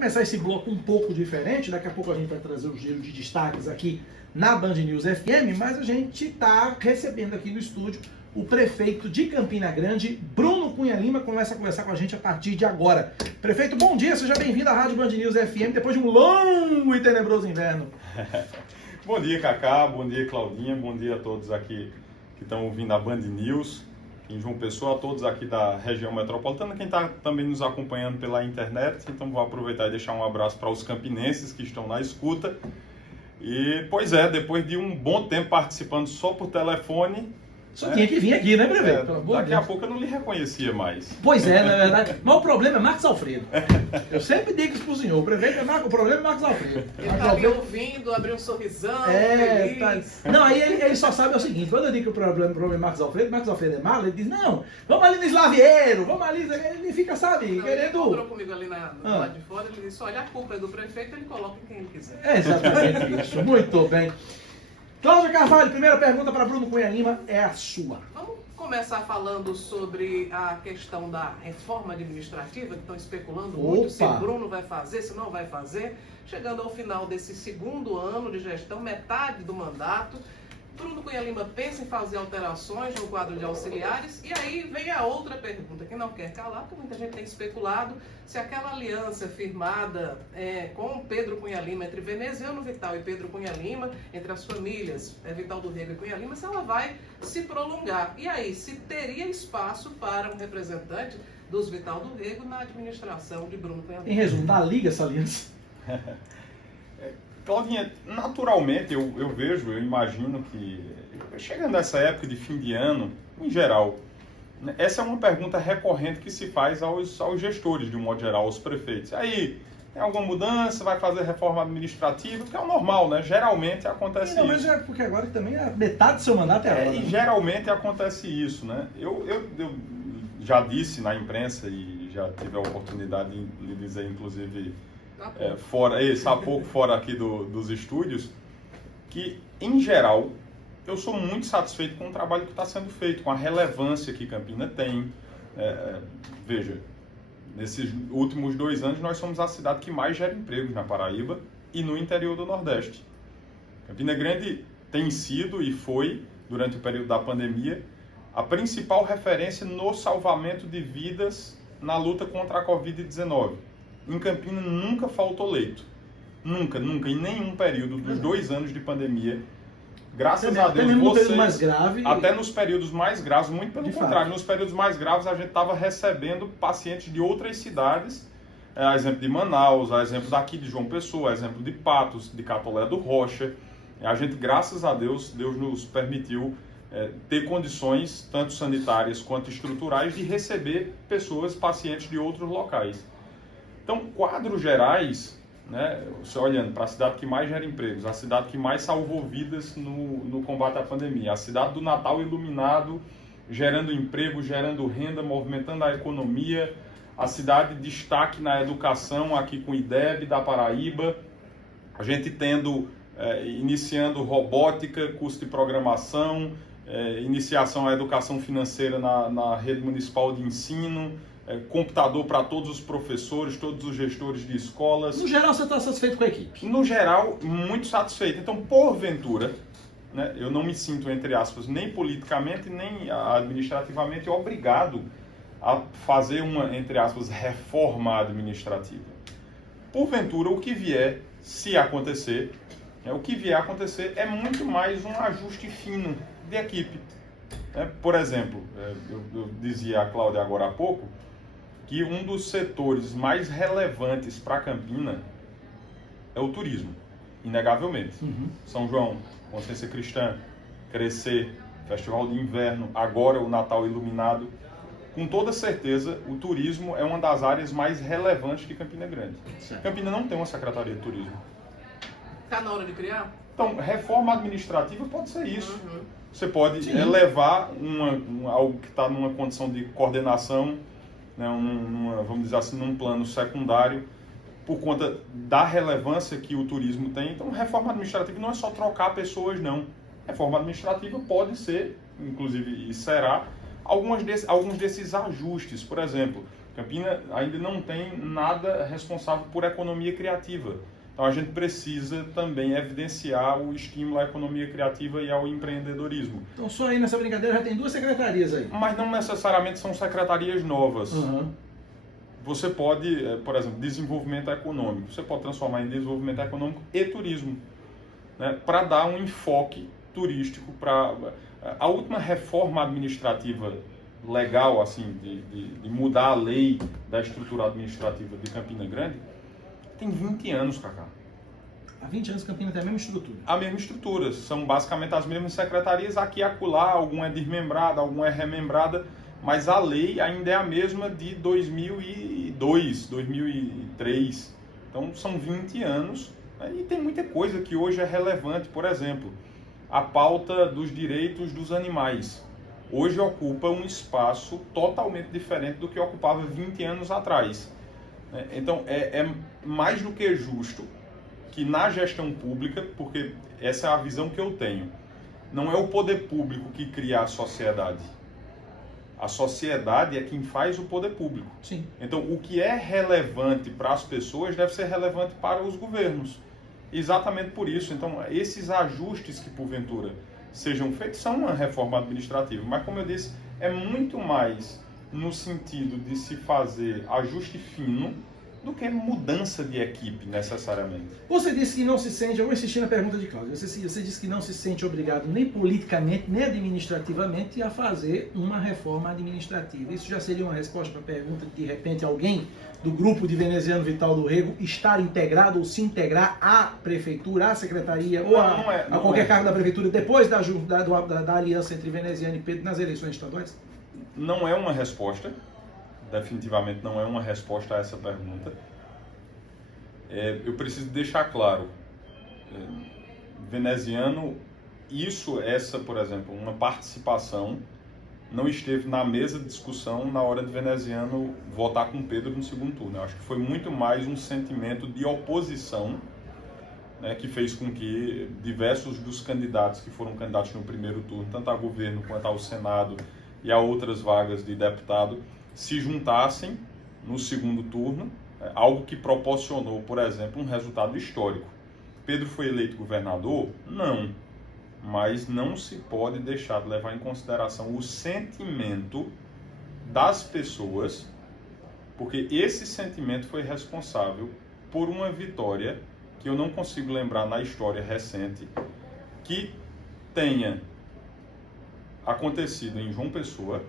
começar esse bloco um pouco diferente, daqui a pouco a gente vai trazer o giro de destaques aqui na Band News FM, mas a gente está recebendo aqui no estúdio o prefeito de Campina Grande, Bruno Cunha Lima, começa a conversar com a gente a partir de agora. Prefeito, bom dia, seja bem-vindo à Rádio Band News FM, depois de um longo e tenebroso inverno. Bom dia, Cacá, bom dia, Claudinha, bom dia a todos aqui que estão ouvindo a Band News, em João Pessoa, a todos aqui da região metropolitana, quem está também nos acompanhando pela internet. Então vou aproveitar e deixar um abraço para os campinenses que estão na escuta. E, pois é, depois de um bom tempo participando só por telefone... Só tinha que vir aqui, né, prefeito? Daqui a pouco eu não lhe reconhecia mais. Pois é, na verdade. Mas o problema é Marcos Alfredo. Eu sempre digo isso pro senhor. O prefeito o problema é Marcos Alfredo. Ele tá ali ouvindo, abriu um sorrisão, feliz. Tá. Não, aí ele só sabe o seguinte: quando eu digo que o problema é Marcos Alfredo é malo, ele diz, não, vamos ali no Slavieiro, vamos ali. Ele fica, sabe, não, querendo... Ele encontrou comigo ali do lado de fora, ele disse, olha, a culpa é do prefeito, ele coloca em quem ele quiser. É exatamente isso. Muito bem. Cláudia Carvalho, primeira pergunta para Bruno Cunha Lima é a sua. Vamos começar falando sobre a questão da reforma administrativa, que estão especulando muito se Bruno vai fazer, se não vai fazer. Chegando ao final desse segundo ano de gestão, metade do mandato, Bruno Cunha Lima pensa em fazer alterações no quadro de auxiliares. E aí vem a outra pergunta, que não quer calar, porque muita gente tem especulado se aquela aliança firmada com Pedro Cunha Lima, entre Veneziano Vital e Pedro Cunha Lima, entre as famílias Vital do Rego e Cunha Lima, se ela vai se prolongar. E aí, se teria espaço para um representante dos Vital do Rego na administração de Bruno Cunha Lima. Em resumo, dá liga essa aliança? Claudinha, naturalmente eu imagino que, chegando essa época de fim de ano, em geral, essa é uma pergunta recorrente que se faz aos gestores, de um modo geral, aos prefeitos. Aí, tem alguma mudança, vai fazer reforma administrativa, que é o normal, né? Geralmente acontece isso. Mas é porque agora também a metade do seu mandato é agora. E geralmente acontece isso, né? Eu já disse na imprensa e já tive a oportunidade de lhe dizer, inclusive... há pouco fora aqui dos estúdios, que em geral eu sou muito satisfeito com o trabalho que está sendo feito, com a relevância que Campina tem. Veja, nesses últimos 2 anos nós somos a cidade que mais gera empregos na Paraíba e no interior do Nordeste. Campina Grande tem sido e foi, durante o período da pandemia, a principal referência no salvamento de vidas na luta contra a Covid-19. Em Campina nunca faltou leito. Nunca, em nenhum período dos 2 anos de pandemia. Graças a Deus, vocês, mais grave, até nos períodos mais graves, muito pelo contrário, nos períodos mais graves a gente estava recebendo pacientes de outras cidades, a exemplo de Manaus, a exemplo daqui de João Pessoa, a exemplo de Patos, de Catolé do Rocha. A gente, graças a Deus, Deus nos permitiu ter condições, tanto sanitárias quanto estruturais, de receber pessoas, pacientes de outros locais. Então, quadros gerais, né, você olhando para a cidade que mais gera empregos, a cidade que mais salvou vidas no combate à pandemia, a cidade do Natal iluminado, gerando emprego, gerando renda, movimentando a economia, a cidade de destaque na educação aqui com o IDEB da Paraíba, a gente iniciando robótica, curso de programação, iniciação à educação financeira na rede municipal de ensino, computador para todos os professores, todos os gestores de escolas. No geral, você está satisfeito com a equipe? No geral, muito satisfeito. Então, porventura, né, eu não me sinto, entre aspas, nem politicamente, nem administrativamente obrigado a fazer uma, entre aspas, reforma administrativa. Porventura, o que vier, se acontecer, o que vier a acontecer é muito mais um ajuste fino de equipe. Por exemplo, eu dizia a Cláudia agora há pouco, que um dos setores mais relevantes para Campina é o turismo, inegavelmente. São João, Consciência Cristã, Crescer, Festival de Inverno, agora o Natal Iluminado. Com toda certeza, o turismo é uma das áreas mais relevantes de Campina Grande. Certo. Campina não tem uma secretaria de turismo. Está na hora de criar? Então, reforma administrativa pode ser isso. Você pode levar algo que está numa condição de coordenação, né, vamos dizer assim, num plano secundário, por conta da relevância que o turismo tem. Então, reforma administrativa não é só trocar pessoas, não. Reforma administrativa pode ser, inclusive, e será, alguns desses ajustes. Por exemplo, Campina ainda não tem nada responsável por economia criativa. Então a gente precisa também evidenciar o estímulo à economia criativa e ao empreendedorismo. Então só aí nessa brincadeira já tem 2 secretarias aí. Mas não necessariamente são secretarias novas. Uhum. Você pode, por exemplo, desenvolvimento econômico. Você pode transformar em desenvolvimento econômico e turismo, né, para dar um enfoque turístico. A última reforma administrativa legal, assim, de mudar a lei da estrutura administrativa de Campina Grande, tem 20 anos, Cacá. Há 20 anos Campina tem a mesma estrutura. A mesma estrutura, são basicamente as mesmas secretarias, aqui e acolá, alguma é desmembrada, alguma é remembrada, mas a lei ainda é a mesma de 2002, 2003. Então são 20 anos, né, e tem muita coisa que hoje é relevante. Por exemplo, a pauta dos direitos dos animais. Hoje ocupa um espaço totalmente diferente do que ocupava 20 anos atrás. Então é mais do que justo que na gestão pública, porque essa é a visão que eu tenho, não é o poder público que cria a sociedade. A sociedade é quem faz o poder público. Sim. Então, o que é relevante para as pessoas deve ser relevante para os governos. Exatamente por isso. Então, esses ajustes que, porventura, sejam feitos são uma reforma administrativa. Mas, como eu disse, é muito mais no sentido de se fazer ajuste fino do que mudança de equipe, necessariamente. Você disse que não se sente, eu vou insistir na pergunta de Cláudio, você disse que não se sente obrigado nem politicamente, nem administrativamente a fazer uma reforma administrativa. Isso já seria uma resposta para a pergunta de repente, alguém do grupo de Veneziano Vital do Rego estar integrado ou se integrar à prefeitura, à secretaria ou a qualquer cargo da prefeitura depois da aliança entre Veneziano e Pedro nas eleições estaduais? Não é uma resposta. Definitivamente não é uma resposta a essa pergunta. Eu preciso deixar claro, Veneziano, por exemplo, uma participação não esteve na mesa de discussão na hora de Veneziano votar com Pedro no segundo turno. Eu acho que foi muito mais um sentimento de oposição, né, que fez com que diversos dos candidatos que foram candidatos no primeiro turno, tanto a governo quanto ao Senado e a outras vagas de deputado, se juntassem no segundo turno, algo que proporcionou, por exemplo, um resultado histórico. Pedro foi eleito governador? Não. Mas não se pode deixar de levar em consideração o sentimento das pessoas, porque esse sentimento foi responsável por uma vitória que eu não consigo lembrar na história recente que tenha acontecido em João Pessoa,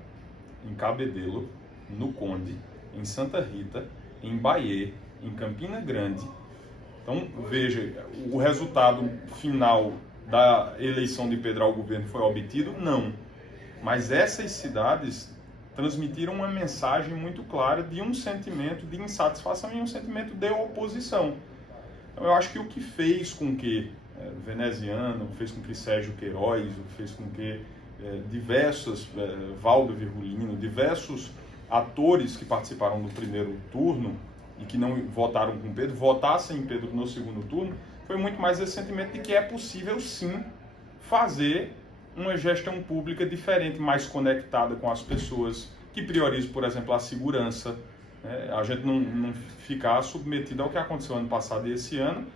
em Cabedelo, no Conde, em Santa Rita, em Bahia, em Campina Grande. Então, veja, o resultado final da eleição de Pedro ao governo foi obtido? Não. Mas essas cidades transmitiram uma mensagem muito clara de um sentimento de insatisfação e um sentimento de oposição. Então, eu acho que o que fez com que Veneziano, fez com que Sérgio Queiroz, fez com que Valdo Virgulino, diversos atores que participaram do primeiro turno e que não votaram com Pedro, votassem em Pedro no segundo turno, foi muito mais esse sentimento de que é possível sim fazer uma gestão pública diferente, mais conectada com as pessoas, que priorize, por exemplo, a segurança, né? A gente não ficar submetido ao que aconteceu ano passado e esse ano,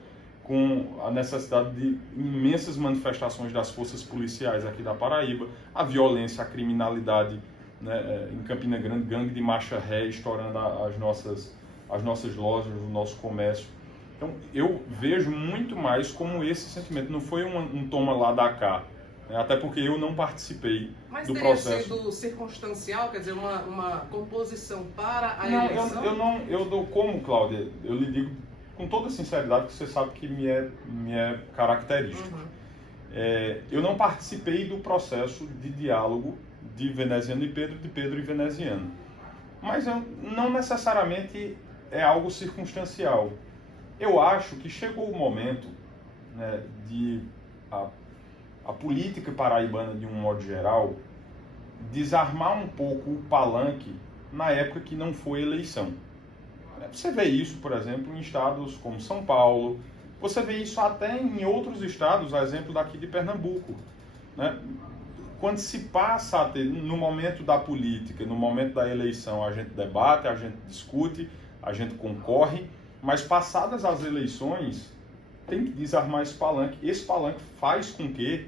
com a necessidade de imensas manifestações das forças policiais aqui da Paraíba, a violência, a criminalidade, né, em Campina Grande, gangue de marcha ré estourando as nossas lojas, o nosso comércio. Então, eu vejo muito mais como esse sentimento, não foi um toma lá da cá, né, até porque eu não participei do processo. Mas teria sido circunstancial, quer dizer, uma composição para a eleição? Eu dou como, Cláudia, eu lhe digo com toda sinceridade, que você sabe que me é característico. Uhum. Eu não participei do processo de diálogo de Veneziano e Pedro, de Pedro e Veneziano. Mas não necessariamente é algo circunstancial. Eu acho que chegou o momento, né, de a política paraibana, de um modo geral, desarmar um pouco o palanque na época que não foi eleição. Você vê isso, por exemplo, em estados como São Paulo, você vê isso até em outros estados, a exemplo daqui de Pernambuco, né? quando se passa a ter, no momento da política, no momento da eleição, a gente debate, a gente discute, a gente concorre, mas passadas as eleições, tem que desarmar esse palanque. Esse palanque faz com que,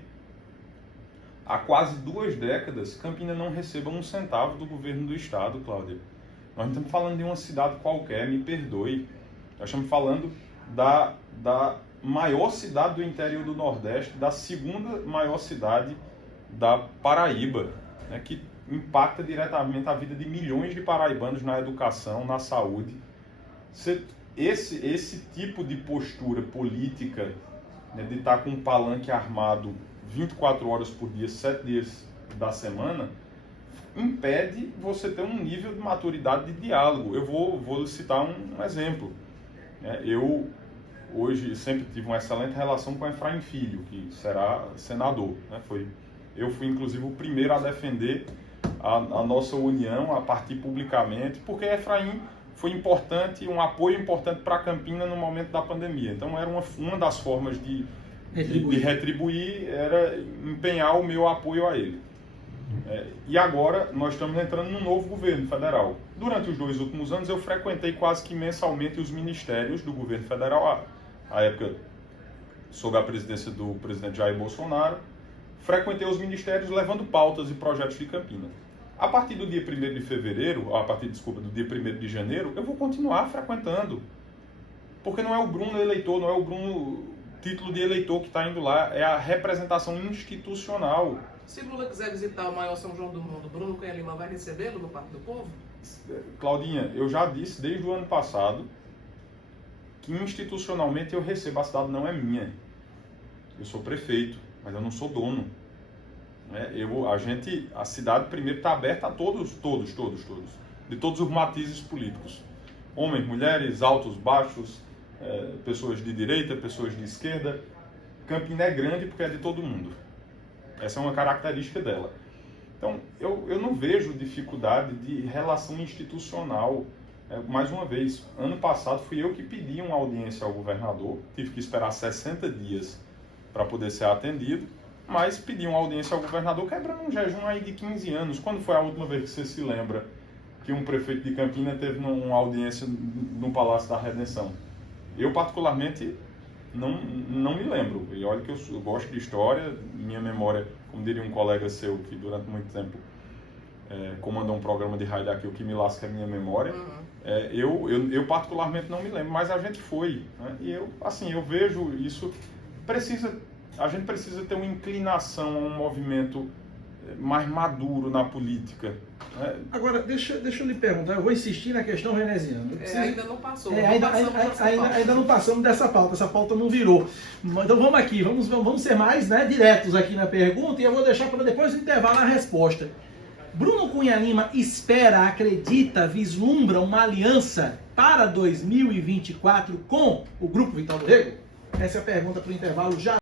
há quase 2 décadas, Campina não receba um centavo do governo do estado, Cláudia. Nós não estamos falando de uma cidade qualquer, me perdoe. Nós estamos falando da maior cidade do interior do Nordeste, da 2ª maior cidade da Paraíba, né, que impacta diretamente a vida de milhões de paraibanos na educação, na saúde. Esse tipo de postura política, né, de estar com um palanque armado 24 horas por dia, 7 dias da semana, impede você ter um nível de maturidade de diálogo. Eu vou citar um exemplo. Eu, hoje, sempre tive uma excelente relação com Efraim Filho, que será senador. Eu fui, inclusive, o primeiro a defender a nossa união, a partir publicamente, porque Efraim foi importante, um apoio importante para Campina no momento da pandemia. Então, era uma das formas de retribuir, era empenhar o meu apoio a ele. E agora, nós estamos entrando num novo governo federal. Durante os 2 últimos anos, eu frequentei quase que mensalmente os ministérios do governo federal. À época, sob a presidência do presidente Jair Bolsonaro, frequentei os ministérios levando pautas e projetos de Campina. A partir do dia 1º de fevereiro, do dia 1º de janeiro, eu vou continuar frequentando. Porque não é o Bruno eleitor, não é o Bruno título de eleitor que está indo lá, é a representação institucional. Se Lula quiser visitar o maior São João do mundo, Bruno Cunha Lima vai recebê-lo no Parque do Povo? Claudinha, eu já disse desde o ano passado que institucionalmente eu recebo, a cidade não é minha. Eu sou prefeito, mas eu não sou dono. A cidade primeiro está aberta a todos, de todos os matizes políticos. Homens, mulheres, altos, baixos, pessoas de direita, pessoas de esquerda. Campina é grande porque é de todo mundo. Essa é uma característica dela. Então, eu não vejo dificuldade de relação institucional. Mais uma vez, ano passado fui eu que pedi uma audiência ao governador, tive que esperar 60 dias para poder ser atendido, mas pedi uma audiência ao governador quebrando um jejum aí de 15 anos. Quando foi a última vez que você se lembra que um prefeito de Campina teve uma audiência no Palácio da Redenção? Eu, particularmente, não me lembro. E olha que eu gosto de história, minha memória, como diria um colega seu que durante muito tempo comandou um programa de rádio aqui, o que me lasca é a minha memória. Eu particularmente não me lembro, mas a gente foi. Né? E eu vejo isso. A gente precisa ter uma inclinação a um movimento mais maduro na política. Né? Agora, deixa eu lhe perguntar, eu vou insistir na questão veneziana. Ainda não passou. Ainda não passamos dessa pauta, essa pauta não virou. Então vamos aqui, vamos ser mais diretos aqui na pergunta e eu vou deixar para depois do intervalo a resposta. Bruno Cunha Lima espera, acredita, vislumbra uma aliança para 2024 com o Grupo Vital do Rego? Essa é a pergunta para o intervalo já.